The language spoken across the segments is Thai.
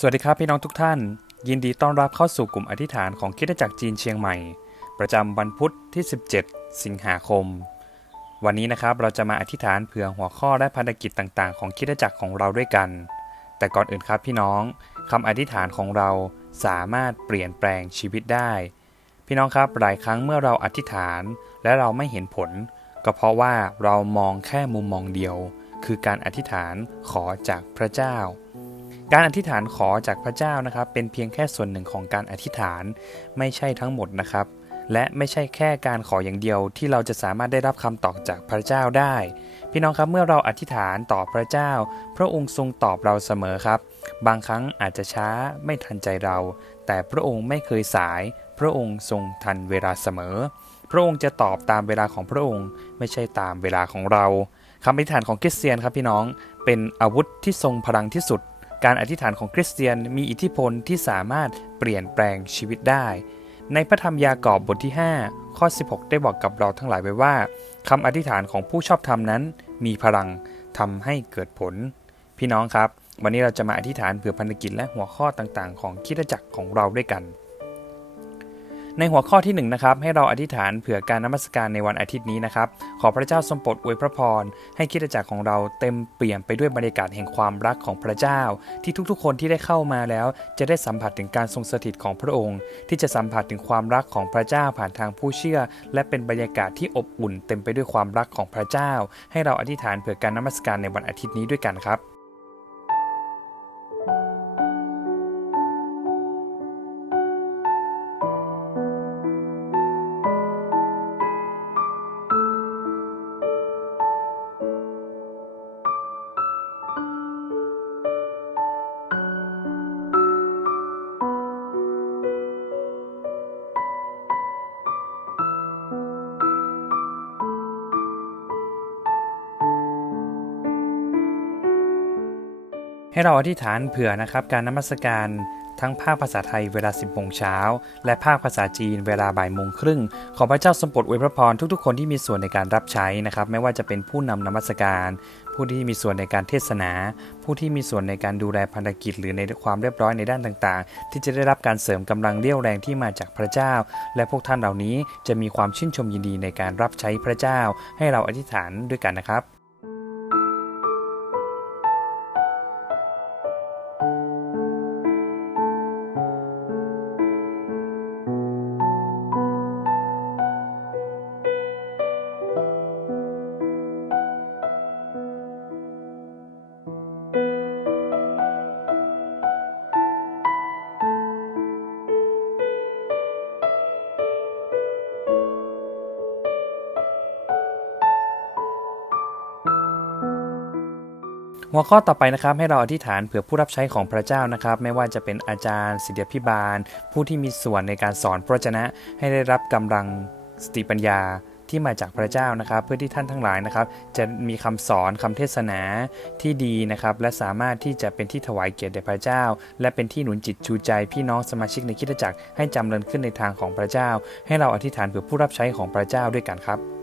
สวัสดีครับพี่น้องทุกท่าน ยินดีต้อนรับเข้าสู่กลุ่มอธิษฐานของคริสตจักรจีนเชียงใหม่ ประจำวันพุธที่ 17 สิงหาคม วันนี้นะครับเราจะมาอธิษฐานเผื่อหัวข้อและภารกิจต่างๆ ของคริสตจักรของเราด้วยกัน แต่ก่อนอื่นครับพี่น้องคำอธิษฐานของเราสามารถเปลี่ยนแปลงชีวิตได้ พี่น้องครับหลายครั้งเมื่อเราอธิษฐานและเราไม่เห็นผล ก็เพราะว่าเรามองแค่มุมมองเดียว คือการอธิษฐานขอจากพระเจ้า การอธิษฐานขอจากพระเจ้านะครับ เป็นเพียงแค่ส่วนหนึ่งของการอธิษฐานไม่ใช่ทั้งหมดนะครับ และไม่ใช่แค่การขออย่างเดียวที่เราจะสามารถได้รับคำตอบจากพระเจ้าได้ พี่น้องครับเมื่อเราอธิษฐานต่อพระเจ้า พระองค์ทรงตอบเราเสมอครับ บางครั้งอาจจะช้าไม่ทันใจเรา แต่พระองค์ไม่เคยสาย พระองค์ทรงทันเวลาเสมอ พระองค์จะตอบตามเวลาของพระองค์ ไม่ใช่ตามเวลาของเราคำอธิษฐานของคริสเตียนครับพี่น้องเป็นอาวุธที่ทรงพลังที่สุด การอธิษฐานของคริสเตียนมีอิทธิพลที่สามารถเปลี่ยนแปลงชีวิตได้ ในพระธรรมยากอบบทที่ 5 ข้อ 16 ได้บอกกับเราทั้งหลายไว้ว่าคำอธิษฐานของผู้ชอบธรรมนั้น มีพลังทำให้เกิดผล พี่น้องครับ วันนี้เราจะมาอธิษฐานเผื่อพันธกิจและหัวข้อต่างๆ ของคิดจักรของเราด้วยกัน ในหัวข้อที่1นงนะครับให้เราอธิษฐานเผื่อการนมัสการในวันอาทิตย์นี้นะครับ ขอพระเจ้าทรงโปรดอวยพระพร ให้คริสตจักรของเราเต็มเปี่ยมไปด้วยบรรยากาศแห่งความรักของพระเจ้า ที่ทุกๆ คนที่ได้เข้ามาแล้ว จะได้สัมผัสถึงการทรงสถิตของพระองค์ ที่จะสัมผัสถึงความรักของพระเจ้าผ่านทางผู้เชื่อ และเป็นบรรยากาศที่อบอุ่นเต็มไปด้วยความรักของพระเจ้า ให้เราอธิษฐานเผื่อการนมัสการในวันอาทิตย์นี้ด้วยกันครับ ให้เราอธิษฐานเผื่อนะครับการนมัสการทั้งภาคภาษาไทยเวลา 10โมงเช้า และภาคภาษาจีนเวลาบ่ายโมงครึ่ง ขอพระเจ้าทรงโปรดอวยพระพรทุกๆ คนที่มีส่วนในการรับใช้นะครับ ไม่ว่าจะเป็นผู้นำนมัสการ ผู้ที่มีส่วนในการเทศนา ผู้ที่มีส่วนในการดูแลพันธกิจ หรือในความเรียบร้อยในด้านต่างๆ ที่จะได้รับการเสริมกำลังเรี่ยวแรงที่มาจากพระเจ้า และพวกท่านเหล่านี้จะมีความชื่นชมยินดีในการรับใช้พระเจ้า ให้เราอธิษฐานด้วยกันนะครับ หัวข้อต่อไปนะครับให้เราอธิษฐานเผื่อผู้รับใช้ของพระเจ้านะครับ ไม่ว่าจะเป็นอาจารย์ศิทธิพิบาล ผู้ที่มีส่วนในการสอนพระวจนะ ให้ได้รับกำลังสติปัญญาที่มาจากพระเจ้านะครับ เพื่อที่ท่านทั้งหลายนะครับ จะมีคำสอนคำเทศนาที่ดีนะครับ และสามารถที่จะเป็นที่ถวายเกียรติแด่พระเจ้า และเป็นที่หนุนจิตชูใจ พี่น้องสมาชิกในคริสตจักรให้จำเริญขึ้นในทางของพระเจ้า ให้เราอธิษฐานเผื่อผู้รับใช้ของพระเจ้าด้วยกันครับ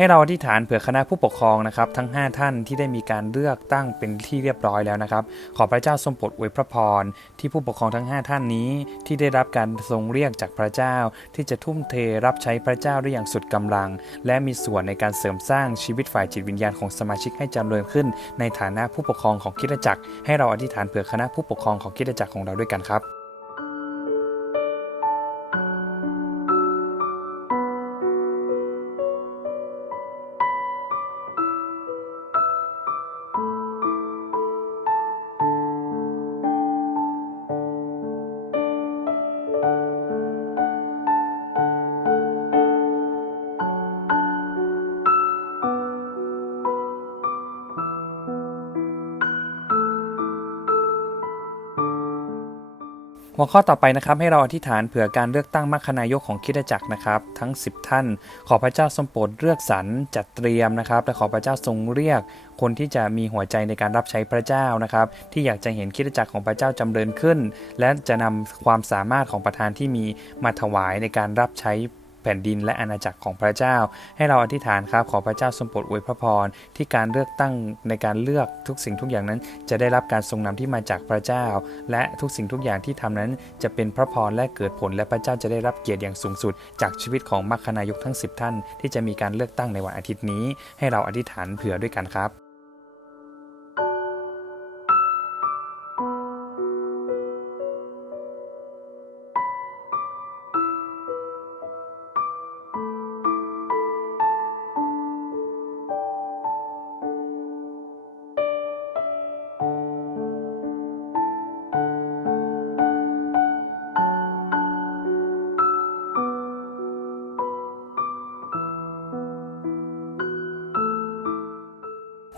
ให้เราอธิษฐานเผื่อคณะผู้ปกครองนะครับทั้ง 5 ท่านที่ได้มีการเลือกตั้งเป็นที่เรียบร้อยแล้วนะครับ ขอพระเจ้าทรงโปรดอวยพระพรที่ผู้ปกครองทั้ง 5 ท่านนี้ ที่ได้รับการทรงเรียกจากพระเจ้า ที่จะทุ่มเทรับใช้พระเจ้าได้อย่างสุดกำลัง และมีส่วนในการเสริมสร้างชีวิตฝ่ายจิตวิญญาณของสมาชิกให้เจริญขึ้น ในฐานะผู้ปกครองของคริสตจักร ให้เราอธิษฐานเผื่อคณะผู้ปกครองของคริสตจักรของเราด้วยกันครับ หัวข้อต่อไปนะครับให้เราอธิษฐานเผื่อการเลือกตั้งมรรคนายกของคิดจักรนะครับ ทั้ง 10 ท่าน ขอพระเจ้าทรงโปรดเลือกสรรจัดเตรียมนะครับและขอพระเจ้าทรงเรียกคนที่จะมีหัวใจในการรับใช้พระเจ้านะครับ ที่อยากจะเห็นคิดจักรของพระเจ้าจำเริญขึ้น และจะนำความสามารถของประธานที่มีมาถวายในการรับใช้ แผ่นดินและอาณาจักรของพระเจ้า ให้เราอธิษฐานครับขอพระเจ้าทรงโปรดอวยพระพรที่การเลือกตั้งในการเลือกทุกสิ่งทุกอย่างนั้น จะได้รับการทรงนำที่มาจากพระเจ้า และทุกสิ่งทุกอย่างที่ทำนั้น จะเป็นพระพรและเกิดผลและพระเจ้าจะได้รับเกียรติอย่างสูงสุด จากชีวิตของมัคคณายกทั้ง 10 ท่าน ที่จะมีการเลือกตั้งในวันอาทิตย์นี้ ให้เราอธิษฐานเผื่อด้วยกันครับ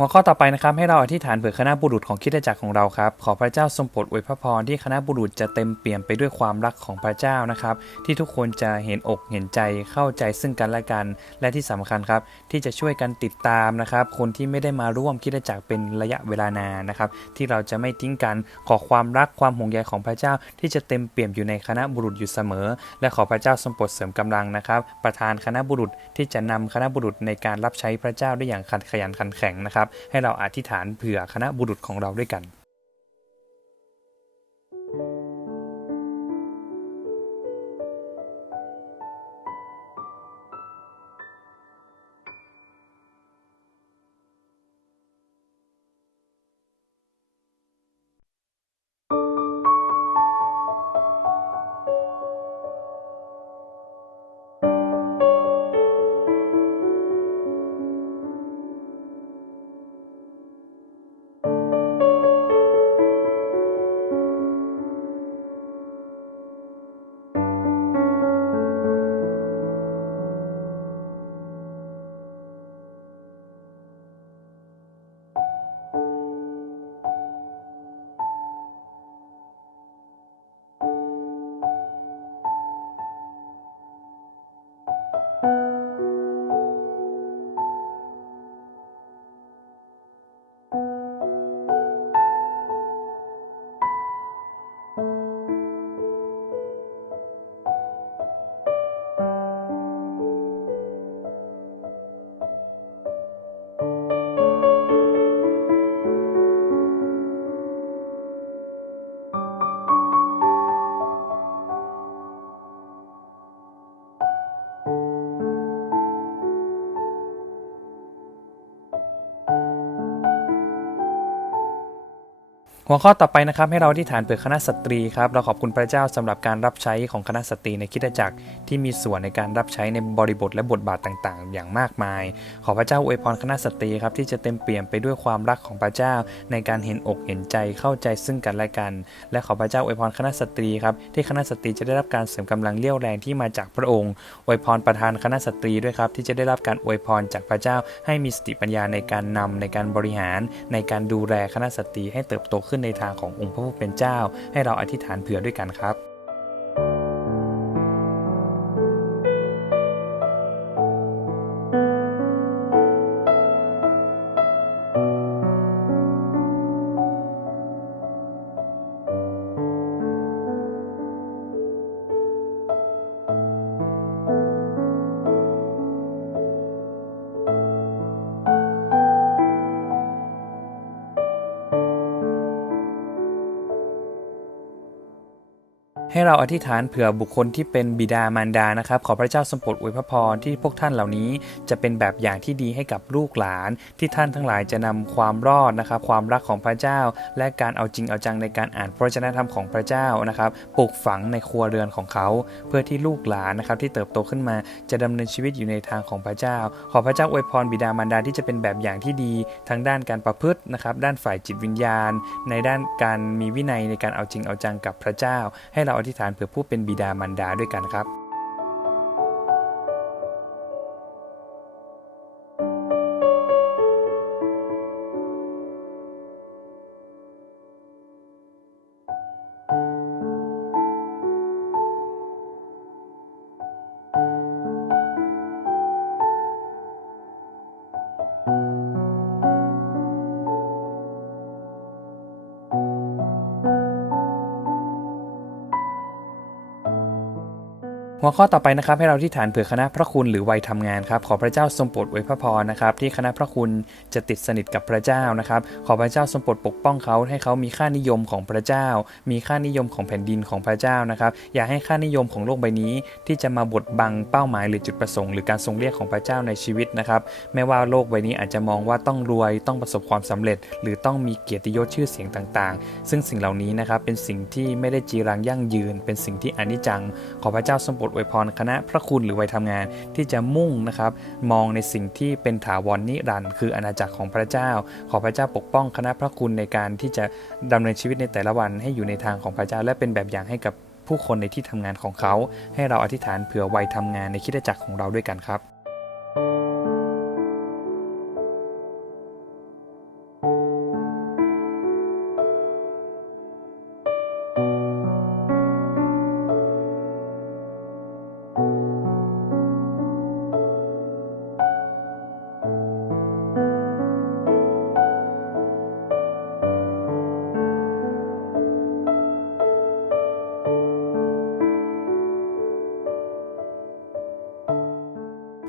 หัวข้อต่อไปนะครับให้เราอธิษฐานเผื่อคณะบุรุษของคิดจักรของเราครับขอพระเจ้าทรงโปรดอวยพระพรที่คณะบุรุษจะเต็มเปี่ยมไปด้วยความรักของพระเจ้านะครับ ที่ทุกคนจะเห็นอกเห็นใจเข้าใจซึ่งกันและกัน และที่สำคัญครับ ที่จะช่วยกันติดตามนะครับ คนที่ไม่ได้มาร่วมคิดจักรเป็นระยะเวลานานนะครับ ที่เราจะไม่ทิ้งกันขอความรักความห่วงใยของพระเจ้า ที่จะเต็มเปี่ยมอยู่ในคณะบุรุษอยู่เสมอ และขอพระเจ้าทรงโปรดเสริมกำลังนะครับ ประธานคณะบุรุษที่จะนำคณะบุรุษในการรับใช้พระเจ้าได้อย่างขยันขันแข็งนะครับให้เราอธิษฐานเผื่อคณะบุรุษของเราด้วยกัน หัวข้อต่อไปนะครับให้เราที่ฐานเปิดคณะสตรีครับเราขอบคุณพระเจ้าสำหรับการรับใช้ของคณะสตรีในคิดจักรที่มีส่วนในการรับใช้ในบริบทและบทบาทต่างๆ อย่างมากมาย ขอพระเจ้าอวยพรคณะสตรีครับที่จะเต็มเปี่ยมไปด้วยความรักของพระเจ้า ในการเห็นอกเห็นใจเข้าใจซึ่งกันและกัน และขอพระเจ้าอวยพรคณะสตรีครับที่คณะสตรีจะได้รับการเสริมกำลังเลี้ยวแรงที่มาจากพระองค์อวยพรประธานคณะสตรีด้วยครับที่จะได้รับการอวยพรจากพระเจ้า ให้มีสติปัญญาในการนำในการบริหาร ในการดูแลคณะสตรีให้เติบโตขึ้นในทางขององค์พระผู้เป็นเจ้า ให้เราอธิษฐานเผื่อด้วยกันครับ เราอธิษฐานเผื่อบุคคลที่เป็นบิดามารดานะครับ ขอพระเจ้าทรงโปรดอวยพระพรที่พวกท่านเหล่านี้ จะเป็นแบบอย่างที่ดีให้กับลูกหลาน ที่ท่านทั้งหลายจะนำความรอดนะครับ ความรักของพระเจ้า และการเอาจริงเอาจังในการอ่านพระวจนะธรรมของพระเจ้านะครับปลูกฝังในครัวเรือนของเขา เพื่อที่ลูกหลานนะครับที่เติบโตขึ้นมาจะดำเนินชีวิตอยู่ในทางของพระเจ้า ขอพระเจ้าอวยพรบิดามารดาที่จะเป็นแบบอย่างที่ดีทั้งด้านการประพฤตินะครับด้านฝ่ายจิตวิญญาณ ในด้านการมีวินัยในการเอาจริงเอาจังกับพระเจ้า ให้เราอธิษฐานเผื่อผู้เป็นบิดามารดาด้วยกันครับ หัวข้อต่อไปนะครับให้เราที่ฐานเผื่อคณะพระคุณหรือวัยทำงานครับขอพระเจ้าทรงโปรดอวยพระพรนะครับที่คณะพระคุณจะติดสนิทกับพระเจ้านะครับขอพระเจ้าทรงโปรดปกป้องเขาให้เขามีค่านิยมของพระเจ้า มีค่านิยมของแผ่นดินของพระเจ้านะครับอย่าให้ค่านิยมของโลกใบนี้ ที่จะมาบดบังเป้าหมายหรือจุดประสงค์หรือการทรงเรียกของพระเจ้าในชีวิตนะครับแม้ว่าโลกใบนี้อาจจะมองว่าต้องรวยต้องประสบความสำเร็จ หรือต้องมีเกียรติยศชื่อเสียงต่างๆ ซึ่งสิ่งเหล่านี้นะครับเป็นสิ่งที่ไม่ได้จีรังยั่งยืน เป็นสิ่งที่อนิจจัง ขอพระเจ้าทรงโปรดอวยพรคณะพระคุณหรือวัยทำงานที่จะมุ่งนะครับมองในสิ่งที่เป็นถาวรนิรันดร์คืออาณาจักรของพระเจ้า ขอพระเจ้าปกป้องคณะพระคุณในการที่จะดำเนินชีวิตในแต่ละวันให้อยู่ในทางของพระเจ้า และเป็นแบบอย่างให้กับผู้คนในที่ทำงานของเขา ให้เราอธิษฐานเผื่อวัยทำงานในคิดจักรของเราด้วยกันครับ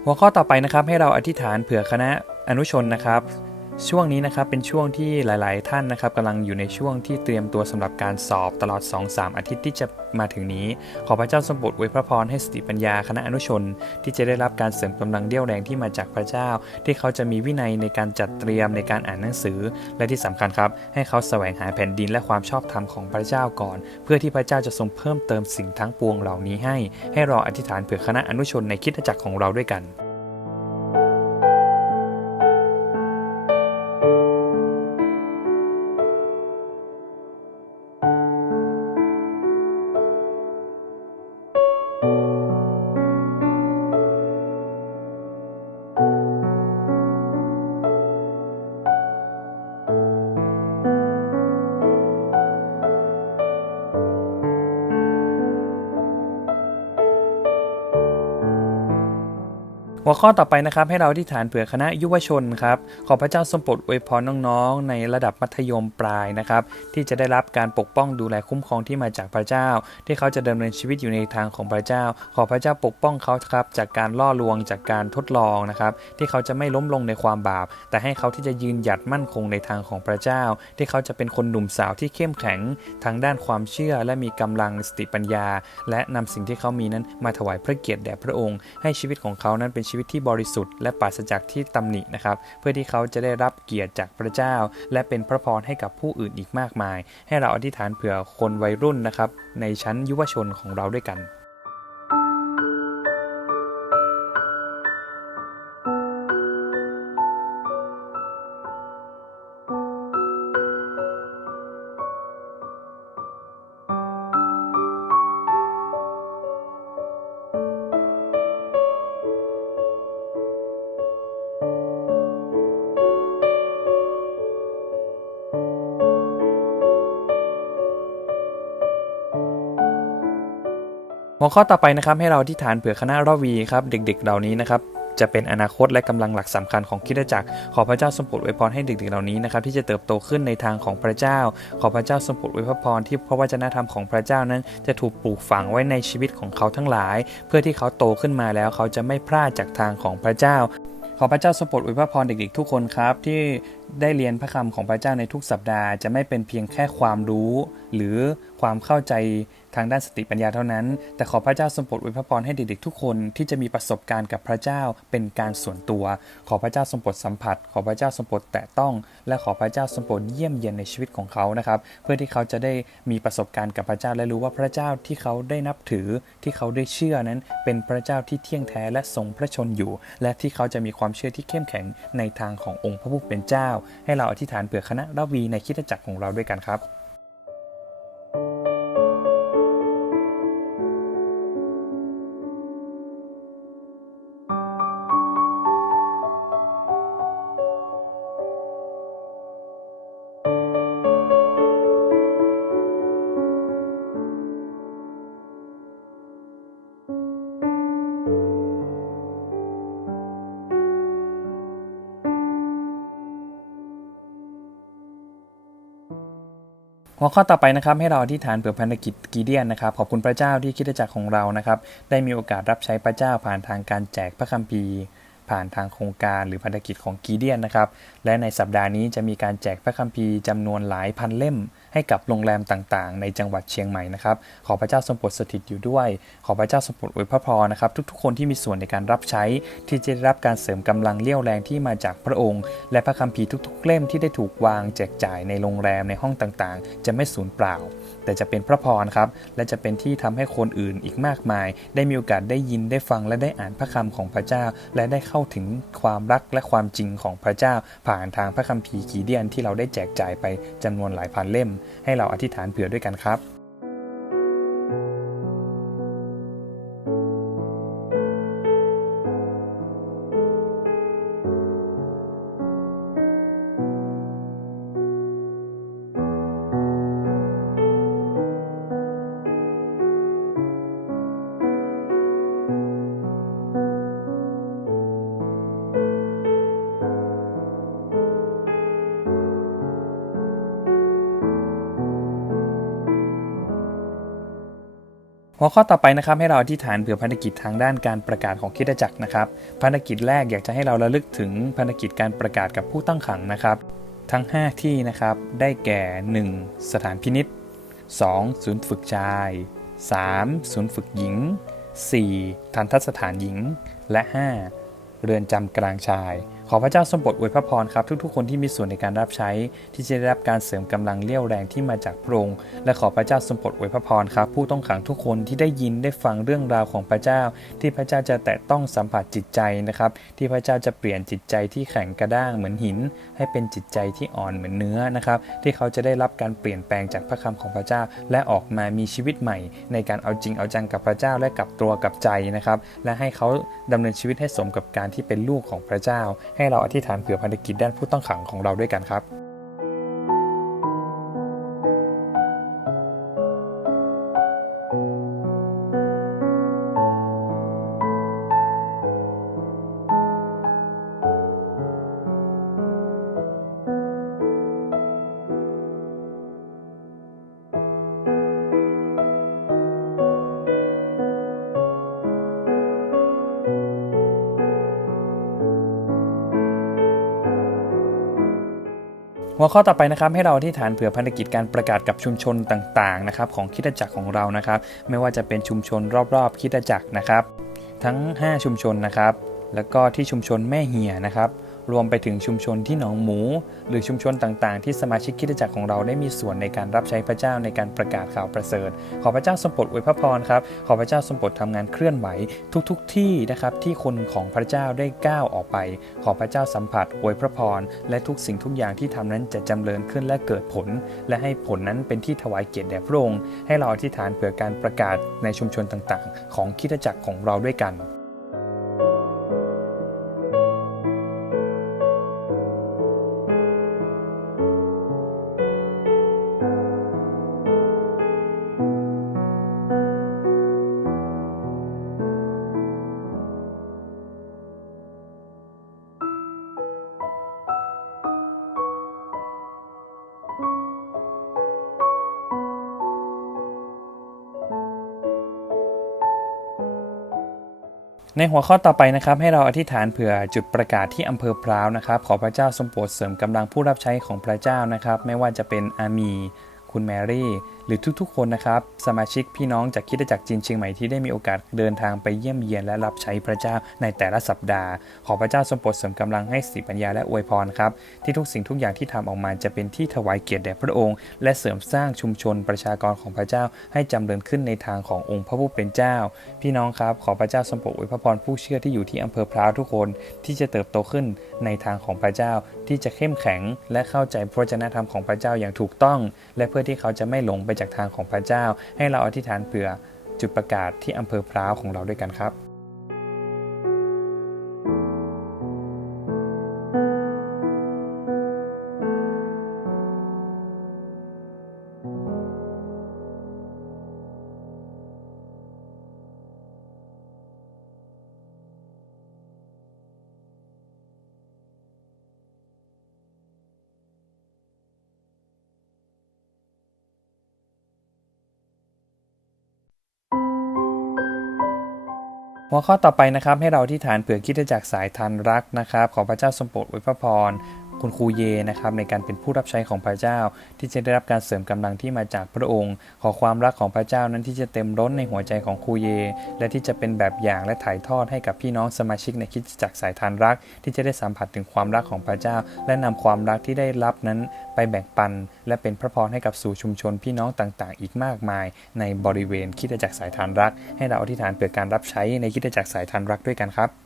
หัวข้อต่อไปนะครับให้เราอธิษฐานเผื่อคณะอนุชนนะครับ ช่วงนี้นะครับเป็นช่วงที่หลาย ๆ ท่านนะครับกำลังอยู่ในช่วงที่เตรียมตัวสำหรับการสอบตลอด 2-3 อาทิตย์ที่จะมาถึงนี้ ขอพระเจ้าทรงโปรดอวยพระพรให้สติปัญญาคณะอนุชน ที่จะได้รับการเสริมกำลังเดี่ยวแรงที่มาจากพระเจ้า ที่เขาจะมีวินัยในการจัดเตรียมในการอ่านหนังสือ และที่สำคัญครับ ให้เขาแสวงหาแผ่นดินและความชอบธรรมของพระเจ้าก่อน เพื่อที่พระเจ้าจะทรงเพิ่มเติมสิ่งทั้งปวงเหล่านี้ให้ ให้เราอธิษฐานเผื่อคณะอนุชนในคิดจักรของเราด้วยกัน หัวข้อต่อไปนะครับให้เราที่ฐานเผื่อคณะยุวชนครับขอพระเจ้าทรงโปรดอวยพรน้องๆ ในระดับมัธยมปลายนะครับที่จะได้รับการปกป้องดูแลคุ้มครองที่มาจากพระเจ้า ที่เขาจะดำเนินชีวิตอยู่ในทางของพระเจ้า ขอพระเจ้าปกป้องเขาครับจากการล่อลวงจากการทดลองนะครับที่เขาจะไม่ล้มลงในความบาป แต่ให้เขาที่จะยืนหยัดมั่นคงในทางของพระเจ้า ที่เขาจะเป็นคนหนุ่มสาวที่เข้มแข็งทางด้านความเชื่อและมีกำลังสติปัญญา และนำสิ่งที่เขามีนั้นมาถวายพระเกียรติแด่พระองค์ ให้ชีวิตของเขานั้นเป็นชีวิตที่บริสุทธิ์และปราศจากที่ตำหนินะครับ เพื่อที่เขาจะได้รับเกียรติจากพระเจ้า และเป็นพระพรให้กับผู้อื่นอีกมากมาย ให้เราอธิษฐานเผื่อคนวัยรุ่นนะครับในชั้นยุวชนของเราด้วยกัน หัวข้อต่อไปนะครับให้เราที่ฐานเผื่อคณะรวีครับเด็กๆ เหล่านี้นะครับจะเป็นอนาคตและกำลังหลักสำคัญของคิดจักร ขอพระเจ้าทรงโปรดอวยพรให้เด็กๆเหล่านี้นะครับที่จะเติบโตขึ้นในทางของพระเจ้า ขอพระเจ้าทรงโปรดอวยพรที่พระวจนะธรรมของพระเจ้านั้น จะถูกปลูกฝังไว้ในชีวิตของเขาทั้งหลาย เพื่อที่เขาโตขึ้นมาแล้วเขาจะไม่พลาดจากทางของพระเจ้า ขอพระเจ้าทรงโปรดอวยพรเด็กๆทุกคนครับที่ ได้เรียนพระคำของพระเจ้าในทุกสัปดาห์จะไม่เป็นเพียงแค่ความรู้ หรือความเข้าใจทางด้านสติปัญญาเท่านั้น แต่ขอพระเจ้าทรงโปรดอวยพรให้เด็กๆทุกคนที่จะมีประสบการณ์กับพระเจ้าเป็นการส่วนตัว ขอพระเจ้าทรงโปรดสัมผัส ขอพระเจ้าทรงโปรดแตะต้อง และขอพระเจ้าทรงโปรดเยี่ยมเยียนในชีวิตของเขานะครับ เพื่อที่เขาจะได้มีประสบการณ์กับพระเจ้าและรู้ว่าพระเจ้าที่เขาได้นับถือที่เขาได้เชื่อนั้น เป็นพระเจ้าที่เที่ยงแท้และทรงพระชนอยู่ และที่เขาจะมีความเชื่อที่เข้มแข็งในทางขององค์พระผู้เป็นเจ้าให้เราอธิษฐานเผื่อคณะราวีในคิดจักรของเราด้วยกันครับ หัวข้อต่อไปนะครับให้เราอธิษฐานเผื่อพันธกิจกีเดียนนะครับขอบคุณพระเจ้าที่คิดจักรของเรานะครับได้มีโอกาสรับใช้พระเจ้าผ่านทางการแจกพระคัมภีร์ผ่านทางโครงการหรือพันธกิจของกีเดียนนะครับและในสัปดาห์นี้จะมีการแจกพระคัมภีร์จำนวนหลายพันเล่ม ให้กับโรงแรมต่างๆ ในจังหวัดเชียงใหม่นะครับ ขอพระเจ้าทรงโปรดสถิตอยู่ด้วย ขอพระเจ้าทรงโปรดอวยพระพรนะครับ ทุกๆ คนที่มีส่วนในการรับใช้ ที่จะได้รับการเสริมกำลังเลี้ยวแรงที่มาจากพระองค์ และพระคัมภีร์ทุกๆ เล่มที่ได้ถูกวางแจกจ่ายในโรงแรมในห้องต่างๆ จะไม่สูญเปล่า แต่จะเป็นพระพรครับ และจะเป็นที่ทำให้คนอื่นอีกมากมาย ได้มีโอกาสได้ยินได้ฟังและได้อ่านพระคำของพระเจ้า และได้เข้าถึงความรักและความจริงของพระเจ้า ผ่านทางพระคัมภีร์กีเดียนที่เราได้แจกจ่ายไปจำนวนหลายพันเล่มให้เราอธิษฐานเผื่อด้วยกันครับ หัวข้อต่อไปนะครับให้เราอธิษฐานเผื่อพันธกิจทางด้านการประกาศของคิดจักรนะครับพันธกิจแรกอยากจะให้เราระลึกถึงพันธกิจการประกาศกับผู้ตั้งขังนะครับ ทั้ง 5 ที่นะครับได้แก่ 1. สถานพินิษ 2. ศูนย์ฝึกชาย 3. ศูนย์ฝึกหญิง 4. ทันทสถานหญิง และ 5. เรือนจำกลางชาย อพระเจ้าทรงโปรดอวยพระพรครับทุกๆ คนที่มีส่วนในการรับใช้ ที่จะได้รับการเสริมกำลังเลี้ยวแรงที่มาจากพระองค์และขอพระเจ้าทรงโปรดอวยพระพรครับผู้ต้องขังทุกคนที่ได้ยินได้ฟังเรื่องราวของพระเจ้า ที่พระเจ้าจะแตะต้องสัมผัสจิตใจนะครับที่พระเจ้าจะเปลี่ยนจิตใจที่แข็งกระด้างเหมือนหิน ให้เป็นจิตใจที่อ่อนเหมือนเนื้อนะครับที่เขาจะได้รับการเปลี่ยนแปลงจากพระคำของพระเจ้า และออกมามีชีวิตใหม่ ในการเอาจริงเอาจังกับพระเจ้าและกับตัวกับใจนะครับและให้เขาดำเนินชีวิตให้สมกับการที่เป็นลูกของพระเจ้าให้ให้เราอธิษฐานเผื่อพันธกิจด้านผู้ต้องขังของเราด้วยกันครับ หัวข้อต่อไปนะครับให้เราที่ฐานเผื่อพันธกิจการประกาศกับชุมชนต่างๆนะครับของคิดจักรของเรานะครับ ไม่ว่าจะเป็นชุมชนรอบๆคิดจักรนะครับ ทั้ง 5 ชุมชนนะครับ แล้วก็ที่ชุมชนแม่เหียนะครับ รวมไปถึงชุมชนที่หนองหมู หรือชุมชนต่างๆ ที่สมาชิกคิดจักรของเราได้มีส่วนในการรับใช้พระเจ้าในการประกาศข่าวประเสริฐ ขอพระเจ้าทรงโปรดอวยพระพรครับ ขอพระเจ้าทรงโปรดทำงานเคลื่อนไหวทุกๆทที่นะครับที่คนของพระเจ้าได้ก้าวออกไป ขอพระเจ้าสัมผัสอวยพระพรและทุกสิ่งทุกอย่างที่ทำนั้นจะจำเริญขึ้นและเกิดผล และให้ผลนั้นเป็นที่ถวายเกียรติแด่พระองค์ให้เราอธิษฐานเผื่อการประกาศในชุมชนต่างๆ ของคิดจักรของเราด้วยกัน ในหัวข้อต่อไปนะครับ ให้เราอธิษฐานเผื่อจุดประกาศที่อำเภอพร้าวนะครับ ขอพระเจ้าทรงโปรดเสริมกำลังผู้รับใช้ของพระเจ้านะครับ ไม่ว่าจะเป็นอามี คุณแมรี่ หรือทุกๆ คนนะครับ สมาชิกพี่น้องจากคิดจักรจีนเชียงใหม่ที่ได้มีโอกาสเดินทางไปเยี่ยมเยียนและรับใช้พระเจ้าในแต่ละสัปดาห์ ขอพระเจ้าทรงโปรดเสริมกำลังให้สติปัญญาและอวยพรครับ ที่ทุกสิ่งทุกอย่างที่ทำออกมาจะเป็นที่ถวายเกียรติแด่พระองค์ และเสริมสร้างชุมชนประชากรของพระเจ้าให้จำเริญขึ้นในทางขององค์พระผู้เป็นเจ้า พี่น้องครับขอพระเจ้าทรงโปรดอวยพระพรผู้เชื่อที่อยู่ที่อำเภอพร้าวทุกคนที่จะเติบโตขึ้นในทางของพระเจ้าที่จะเข้มแข็ง และเข้าใจพระวจนะธรรมของพระเจ้าอย่างถูกต้อง และเพื่อที่เขาจะไม่หลงไปจากทางของพระเจ้า ให้เราอธิษฐานเผื่อจุดประกาศที่อำเภอพร้าวของเราด้วยกันครับ หัวข้อต่อไปนะครับให้เราที่ฐานเผื่อคิดจากสายทันรักนะครับ ขอพระเจ้าทรงโปรดอวยพระพร คุณครูเยนะครับในการเป็นผู้รับใช้ของพระเจ้า ที่จะได้รับการเสริมกำลังที่มาจากพระองค์ ขอความรักของพระเจ้านั้นที่จะเต็มล้นในหัวใจของครูเย และที่จะเป็นแบบอย่างและถ่ายทอดให้กับพี่น้องสมาชิกในคิดจักสายทานรัก ที่จะได้สัมผัสถึงความรักของพระเจ้า และนำความรักที่ได้รับนั้นไปแบ่งปัน และเป็นพระพรให้กับสู่ชุมชนพี่น้องต่างๆ อีกมากมาย ในบริเวณคิดจักสายทานรัก ให้เราอธิษฐานเผื่อการรับใช้ในคิดจักสายทานรักด้วยกันครับ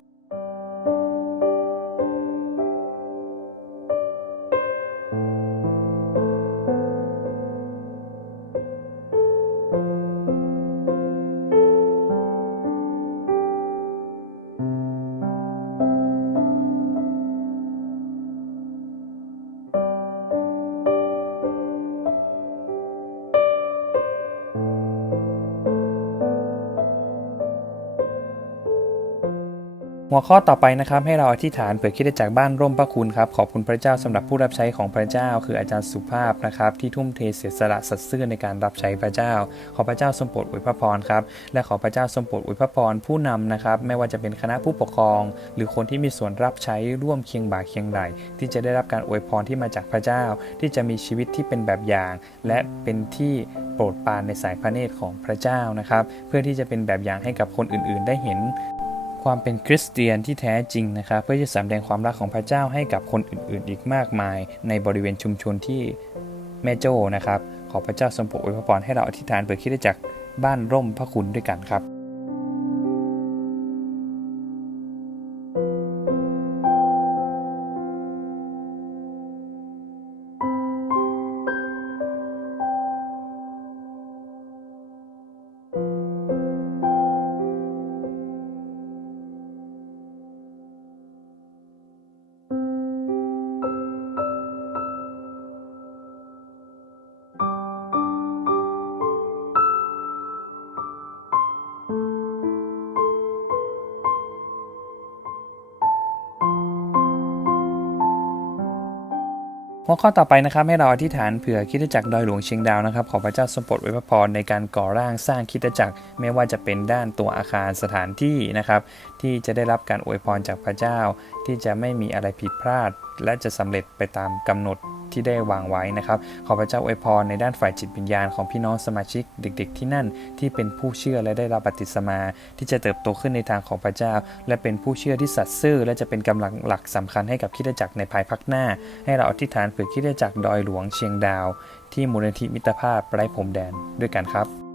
หัวข้อต่อไปนะครับให้เราอธิษฐานเผื่อคิดได้จากบ้านร่มพระคุณครับขอบคุณพระเจ้าสำหรับผู้รับใช้ของพระเจ้า คืออาจารย์สุภาพนะครับที่ทุ่มเทเสียสละสัตย์ซื่อในการรับใช้พระเจ้า ขอพระเจ้าทรงโปรดอวยพระพรครับและขอพระเจ้าทรงโปรดอวยพระพรผู้นำนะครับไม่ว่าจะเป็นคณะผู้ปกครอง หรือคนที่มีส่วนรับใช้ร่วมเคียงบ่าเคียงไหลที่จะได้รับการอวยพรที่มาจากพระเจ้า ที่จะมีชีวิตที่เป็นแบบอย่าง และเป็นที่โปรดปรานในสายพระเนตรของพระเจ้านะครับ เพื่อที่จะเป็นแบบอย่างให้กับคนอื่น ๆ ได้เห็น ความเป็นคริสเตียนที่แท้จริงนะครับ เพื่อจะสำแดงความรักของพระเจ้าให้กับคนอื่นๆ อีกมากมาย ในบริเวณชุมชนที่แม่โจ้นะครับ ขอพระเจ้าทรงโปรดอวยพรให้เราอธิษฐานเปิดคิดได้จากบ้านร่มพระคุณด้วยกันครับ หัวข้อต่อไปนะครับให้เราอธิษฐานเผื่อคิดจักรดอยหลวงเชียงดาวนะครับขอพระเจ้าทรงโปรดไว้พระพรในการก่อร่างสร้างคิดจักรไม่ว่าจะเป็นด้านตัวอาคารสถานที่นะครับ ที่จะได้รับการอวยพรจากพระเจ้า ที่จะไม่มีอะไรผิดพลาด และจะสำเร็จไปตามกำหนด ที่ได้วางไว้นะครับ ขอพระเจ้าอวยพรในด้านฝ่ายจิตวิญญาณของพี่น้องสมาชิกเด็ก ๆ ที่นั่นที่เป็นผู้เชื่อและได้รับบัติสมา ที่จะเติบโตขึ้นในทางของพระเจ้า และเป็นผู้เชื่อที่สัตย์ซื่อ และจะเป็นกำลังหลักสำคัญให้กับคิดจักรในภายภาคหน้า ให้เราอธิษฐานเผื่อคิดจักรดอยหลวงเชียงดาว ที่มูลนิธิมิตรภาพไร้พรมแดนด้วยกันครับ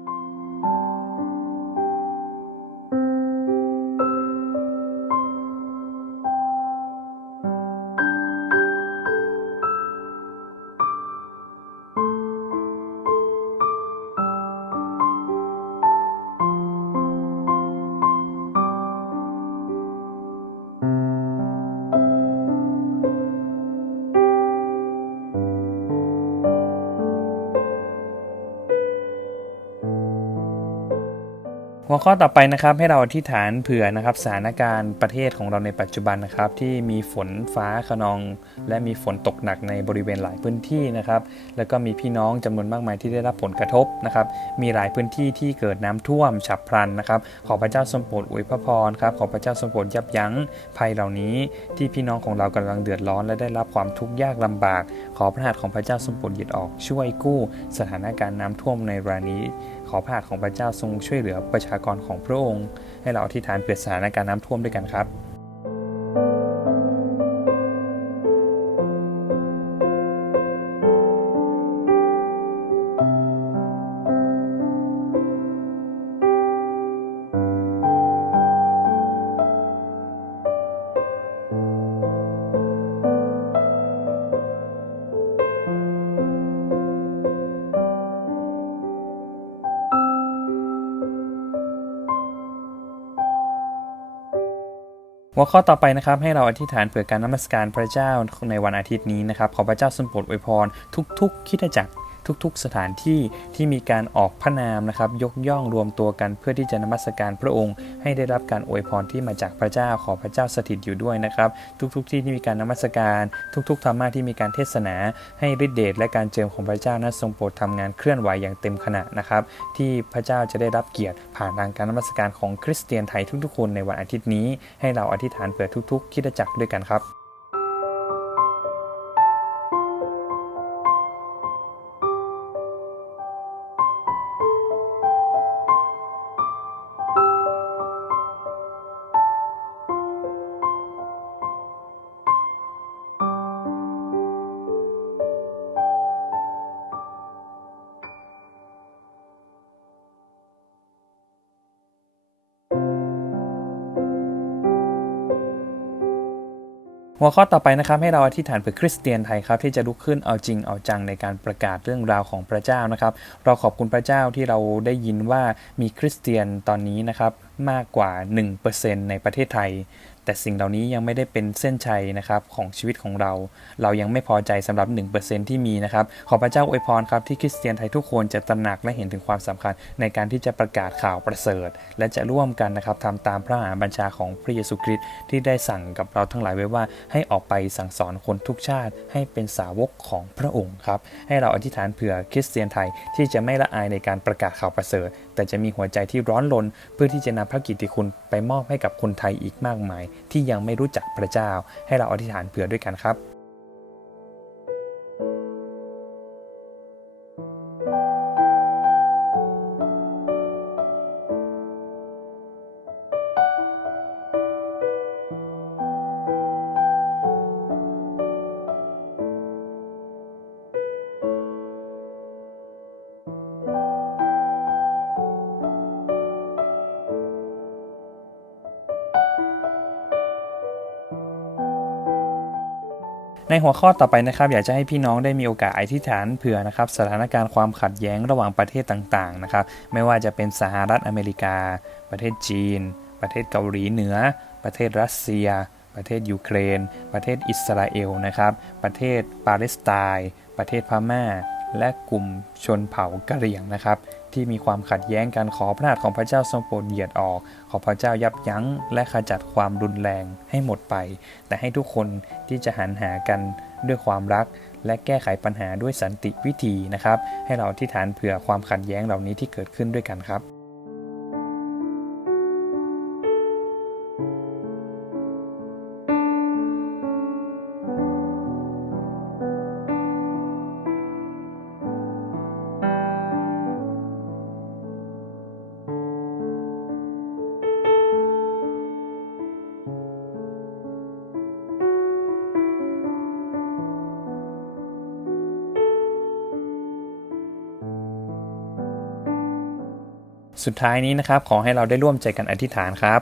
ข้อต่อไปนะครับให้เราอธิษฐานเผื่อนะครับสถานการณ์ประเทศของเราในปัจจุบันนะครับ ที่มีฝนฟ้าขนอง และมีฝนตกหนักในบริเวณหลายพื้นที่นะครับ แล้วก็มีพี่น้องจำนวนมากมายที่ได้รับผลกระทบนะครับ มีหลายพื้นที่ที่เกิดน้ำท่วมฉับพลันนะครับ ขอพระเจ้าทรงโปรดอวยพระพรครับขอพระเจ้าทรงโปรดยับยั้งภัยเหล่านี้ที่พี่น้องของเรากำลังเดือดร้อน และได้รับความทุกข์ยากลำบาก ขอพระหัตถ์ของพระเจ้าทรงโปรดหยุดออกช่วยกู้ สถานการณ์น้ำท่วมในรานี้ อพระหัตถ์ของพระเจ้าทรงช่วยเหลือประชากรของพระองค์ ให้เราอธิษฐานเผื่อสถานการณ์น้ำท่วมด้วยกันครับ หัวข้อต่อไปนะครับให้เราอธิษฐานเผื่อการนมัสการพระเจ้าในวันอาทิตย์นี้นะครับขอพระเจ้าทรงโปรดอวยพรทุกๆคิดจักร ทุกๆ สถานที่ที่มีการออกพระนามนะครับยกย่องรวมตัวกันเพื่อที่จะนมัสการพระองค์ ให้ได้รับการอวยพรที่มาจากพระเจ้าขอพระเจ้าสถิตอยู่ด้วยนะครับ ทุกๆ ที่ที่มีการนมัสการ ทุกๆธรรมะที่มีการเทศนา ให้ฤทธิเดชและการเจิมของพระเจ้านั้นทรงโปรดทำงานเคลื่อนไหวอย่างเต็มขณะนะครับที่พระเจ้าจะได้รับเกียรติผ่านทางการนมัสการของคริสเตียนไทยทุกๆคนในวันอาทิตย์นี้ ให้เราอธิษฐานเผื่อทุกๆคิดจักรด้วยกันครับ หัวข้อต่อไปนะครับให้เราอธิษฐานเพื่อคริสเตียนไทยครับที่จะลุกขึ้นเอาจริงเอาจังในการประกาศเรื่องราวของพระเจ้านะครับ เราขอบคุณพระเจ้าที่เราได้ยินว่ามีคริสเตียนตอนนี้นะครับมากกว่า 1%ในประเทศไทย แต่สิ่งเหล่านี้ยังไม่ได้เป็นเส้นชัยนะครับของชีวิตของเรา เรายังไม่พอใจสำหรับ 1%ที่มีนะครับ ขอพระเจ้าอวยพรครับที่คริสเตียนไทยทุกคนจะตระหนักและเห็นถึงความสำคัญ ในการที่จะประกาศข่าวประเสริฐ และจะร่วมกันนะครับทำตามพระหาบัญชาของพระเยซูคริสต์ที่ได้สั่งกับเราทั้งหลายไว้ว่าให้ออกไปสั่งสอนคนทุกชาติ ให้เป็นสาวกของพระองค์ครับให้เราอธิษฐานเผื่อคริสเตียนไทยที่จะไม่ละอายในการประกาศข่าวประเสริฐแต่จะมีหัวใจที่ร้อนรนเพื่อที่จะนำพระกิตติคุณไปมอบให้กับคนไทยอีกมากมาย ที่ยังไม่รู้จักพระเจ้า ให้เราอธิษฐานเผื่อด้วยกันครับ ในหัวข้อต่อไปนะครับ อยากจะให้พี่น้องได้มีโอกาสอธิษฐานเผื่อนะครับสถานการณ์ความขัดแย้งระหว่างประเทศต่างๆนะครับ ไม่ว่าจะเป็นสหรัฐอเมริกา ประเทศจีน ประเทศเกาหลีเหนือ ประเทศรัสเซีย ประเทศยูเครน ประเทศอิสราเอลนะครับ ประเทศปาเลสไตน์ ประเทศพม่า และกลุ่มชนเผ่ากะเหรี่ยงนะครับ ที่มีความขัดแย้งกันขอพระหัตถ์ของพระเจ้าทรงโปรดเหยียดออก ขอพระเจ้ายับยั้ง และขจัดความรุนแรงให้หมดไป แต่ให้ทุกคนที่จะหันหากันด้วยความรัก และแก้ไขปัญหาด้วยสันติวิธีนะครับ ให้เราที่ฐานเผื่อความขัดแย้งเหล่านี้ที่เกิดขึ้นด้วยกันครับ สุดท้ายนี้นะครับ ขอให้เราได้ร่วมใจกันอธิษฐานครับ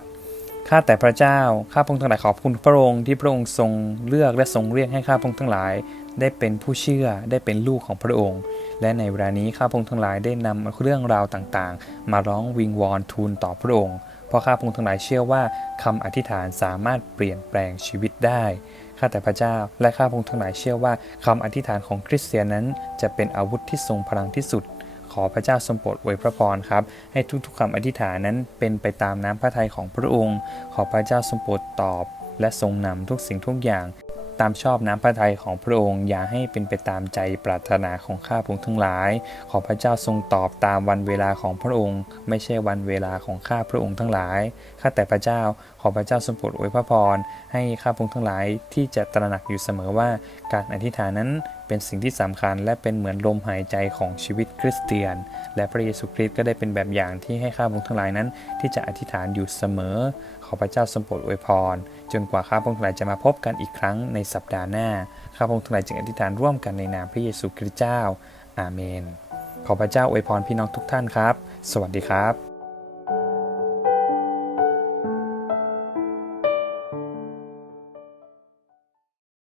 ข้าแต่พระเจ้า ข้าพงทั้งหลายขอบคุณพระองค์ที่พระองค์ทรงเลือกและทรงเรียกให้ข้าพงทั้งหลาย ได้เป็นผู้เชื่อได้เป็นลูกของพระองค์ และในเวลานี้ข้าพงทั้งหลายได้นำเรื่องราวต่างๆ มาร้องวิงวอนทูลต่อพระองค์ เพราะข้าพงทั้งหลายเชื่อว่าคำอธิษฐานสามารถเปลี่ยนแปลงชีวิตได้ข้าแต่พระเจ้าและข้าพงทั้งหลายเชื่อว่าคำอธิษฐานของคริสเตียนนั้น จะเป็นอาวุธที่ทรงพลังที่สุด ขอพระเจ้าทรงโปรดอวยพระพรครับ ให้ทุกๆคำอธิษฐานนั้นเป็นไปตามน้ำพระทัยของพระองค์ ขอพระเจ้าทรงโปรดตอบ และทรงนำทุกสิ่งทุกอย่าง ตามชอบน้ำพระทัยของพระองค์ อย่าให้เป็นไปตามใจปรารถนาของข้าพงทั้งหลาย ขอพระเจ้าทรงตอบตามวันเวลาของพระองค์ ไม่ใช่วันเวลาของข้าพระองค์ทั้งหลายข้าแต่พระเจ้าขอพระเจ้าทรงโปรดอวยพระพรให้ข้าพงทั้งหลายที่จะตระหนักอยู่เสมอว่าการอธิษฐานนั้น เป็นสิ่งที่สำคัญและเป็นเหมือนลมหายใจของชีวิตคริสเตียน และพระเยซูคริสต์ก็ได้เป็นแบบอย่างที่ให้ข้าพงทั้งหลายนั้น ที่จะอธิษฐานอยู่เสมอ ขอพระเจ้าทรงโปรดอวยพร จนกว่าข้าพงทั้งหลายจะมาพบกันอีกครั้งในสัปดาห์หน้า ข้าพงทั้งหลายจึงอธิษฐานร่วมกันในนามพระเยซูคริสต์เจ้า อาเมน ขอพระเจ้าอวยพรพี่น้องทุกท่านครับ สวัสดีครับ